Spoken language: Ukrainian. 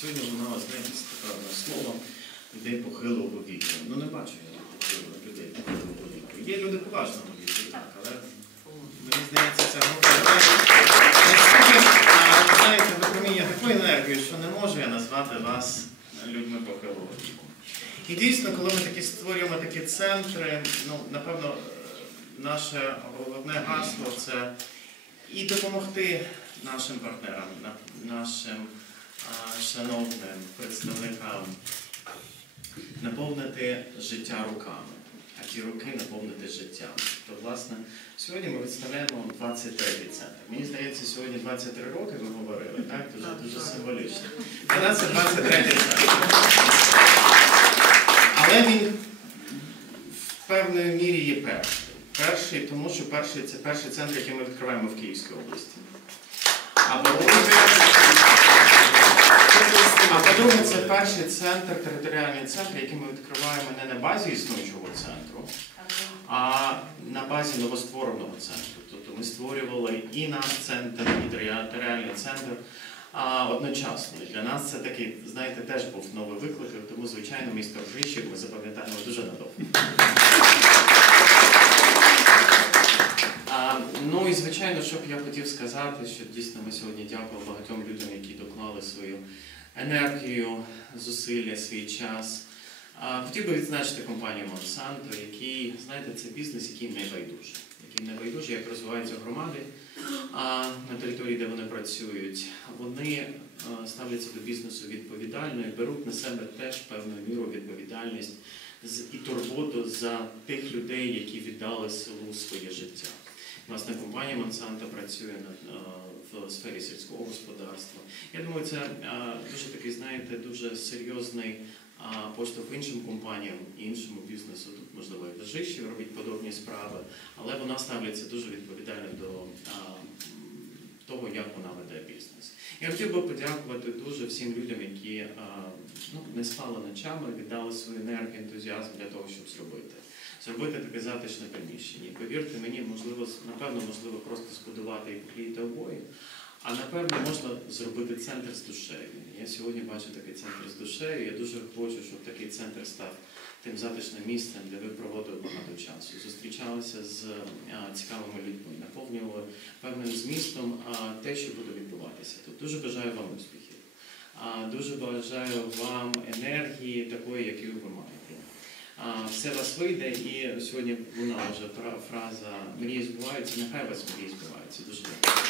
Сьогодні лунало, знаєте, одне слово людей похилого віку. Ну не бачу я похилого людей похилого віку. Є люди поважного віку, так, але мені здається, ця група а, знаєте, випромінює таку енергію, що не можу я назвати вас людьми похилого віку. І дійсно, коли ми такі створюємо такі центри, ну, напевно, наше головне гасло це і допомогти нашим партнерам, нашим шановним представникам наповнити життя руками, а ті руки наповнити життям. То, власне, сьогодні ми представляємо 23-й центр. Мені здається, сьогодні 23 роки ви говорили, так? Дуже, дуже символічно. Для нас це 23-й центр. Але він в певної мірі є перший. Перший, тому що перший це перший центр, який ми відкриваємо в Київській області. А по-друге, а по-друге, це перший центр, територіальний центр, який ми відкриваємо не на базі існуючого центру, а на базі новоствореного центру. Тобто ми створювали і наш центр, і територіальний центр а, одночасно. Для нас це такий, знаєте, теж був новий виклик, тому, звичайно, місто Ржищів ми запам'ятаємо дуже надовго. Ну і звичайно, що б я хотів сказати, що дійсно ми сьогодні дякуємо багатьом людям, які доклали свою енергію, зусилля, свій час. Хотів би відзначити компанію Monsanto, який, знаєте, це бізнес, який не байдужий. Який не як розвиваються громади на території, де вони працюють. Вони ставляться до бізнесу відповідально і беруть на себе теж певною мірою відповідальність і турботу за тих людей, які віддали селу своє життя. Власне, компанія Monsanto працює на, е, в сфері сільського господарства. Я думаю, це е, дуже такий, знаєте, дуже серйозний поштовх іншим компаніям і іншому бізнесу. Тут, можливо, і Держищі робить подобні справи, але вона ставляться дуже відповідально до того, як вона веде бізнес. Я хотів би подякувати дуже всім людям, які ну, не спали ночами, віддали свою енергію, ентузіазм для того, щоб зробити. Зробити таке затишне приміщення. І повірте мені, можливо, напевно, можливо просто збудувати і поклеїти обої, а напевно можна зробити центр з душею. Я сьогодні бачу такий центр з душею. Я дуже хочу, щоб такий центр став тим затишним місцем, де ви проводили багато часу, зустрічалися з а, цікавими людьми, наповнювали певним змістом а, те, що буде відбуватися тут. Дуже бажаю вам успіхів. А, Дуже бажаю вам енергії такої, яку ви маєте. Все вас вийде, і сьогодні лунала вже фра- фраза мрії збуваються, нехай вас мрії збуваються. Дуже дякую.